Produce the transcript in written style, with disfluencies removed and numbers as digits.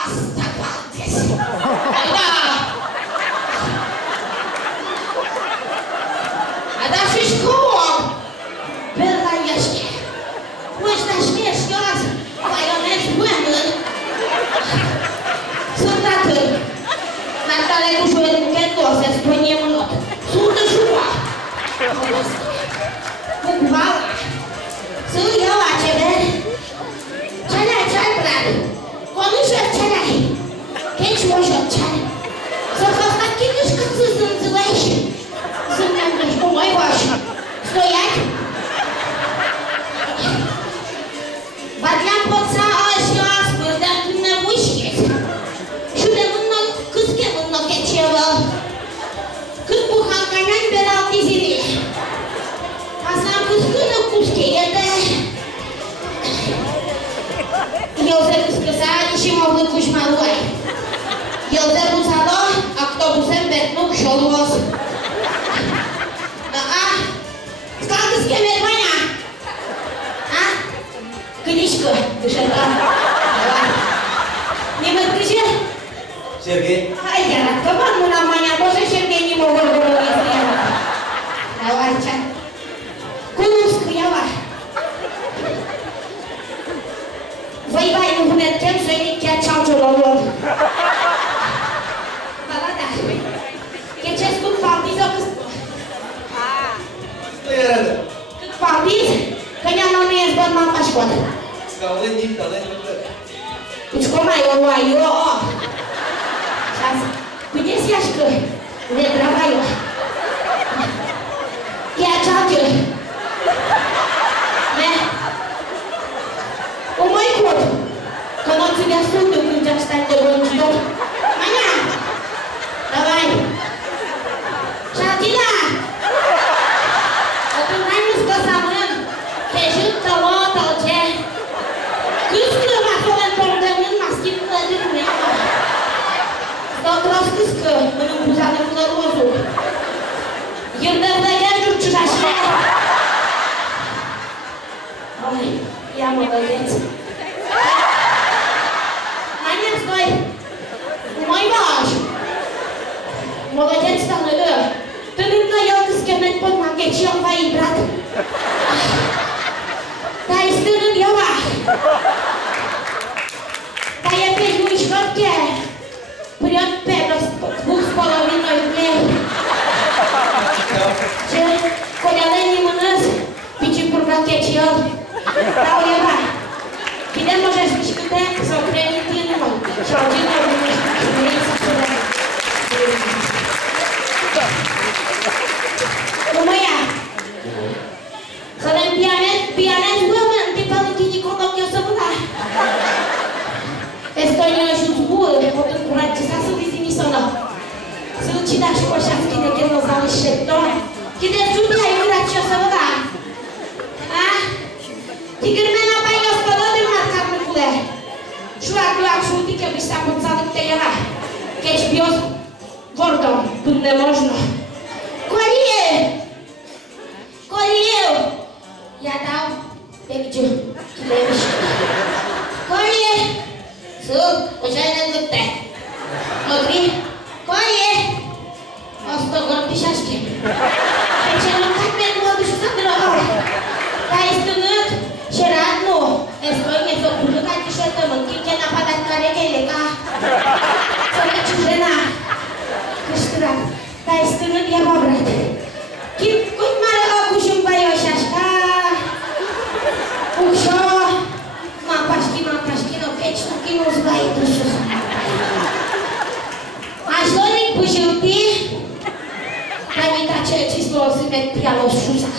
Asta partes. Ajda! A da și școală! Bela ești! Ăștia șmeșcioasă, baionezi bănâni. Sunt atât. Natale cu șoare cu se spune în lot. Sunt în șua. Cu vala. Să iau acele. Ce-ai brat? Conușor ce-ai? Checi moșor ce-ai? Să fac achiniși cât să înțelegi. Sunt în școală, mai vași. Stoiac? Badiam poța azi astfel, dar tu ne mușcheți. Și de mână, cât chem în nochecevă? Cât buhancanani pe la alte zile? Asta am cât câtă cu scheiete. Eu se răscăsari și mă văd cu șmaluai. Eu se buțalo, autobusem bernuc și o luos. Da, skalcă scheme bania. Книжка, дышата. Не выключи? Сергей? Ай, я рад, команду на меня, боже, Сергей не могу говорить. Давайте. Кулуская. Воевай, ну, гумет, кем же не кячал джололон. Да-да-да. Кячес тут палдиз окыску. Что я рада? Тут палдиз? Коня на мне с бон мама шкода. Сказали, никогда не будет. Учко мое луаю. Сейчас. Где сяшка? Не траваю. Я чалчу. Не. О мой кот. Когда тебя суду, когда встать до гончу. Маня. Давай. Шатина. А ты нами сказал, Keşif tava talce. Kıskı masolen portanın maskin kıladır ne ama. Statras kıskı. Bunun buzanı kıları ozu. Yıldırda gel yurtçu taşı. Ой, я молодец. Манем стой. Мой ваш. Молодец tanrı. Tınımla yalnız kemet potmak geçiyor vay brat. Та истинен ява. Та я песню из шкотке. Прет педо с 2,5 дней. Че, колялени мânăs, pici purga checiol. Та ява. Киде можеш мишките, să opremi inima. Și o gină de mișcări să știu. Lumea. Să ne pianet women, tipo kini kodok yo sabuna. Estonia și zbur, potem curate să se dizimi sono. Să ci daš košavski neke nozali šetone. Kide čudia i curate yo sabuna. A? Ti grmena pa yo spadodil markat mukule. Šuak luak šuti ke biš sam pocadik te jara. Keć bios vordom, tu ne možno. Kolie! Kolie! Ja dau, pekciu, kileviș. Colie! Sub, ușai de gâte. Măgri, colie! Asta gorpișașche. Pe ce nu cac pe mă dușu să drăgă. Ca este năt și radnu. Escoi ne să pulă ca tișetă mânchiche na padat care gele ca. Să ne ciujena. Câștrat. Ca este năt ia mă brat. Kim, cum mare ocușum baioșașca. Ușo, mam pașchi, no keci, tu kinu zbai dușu să mă bai. Aș dori pușuti, ca mi ta ce ci spolosi met pialos șusa.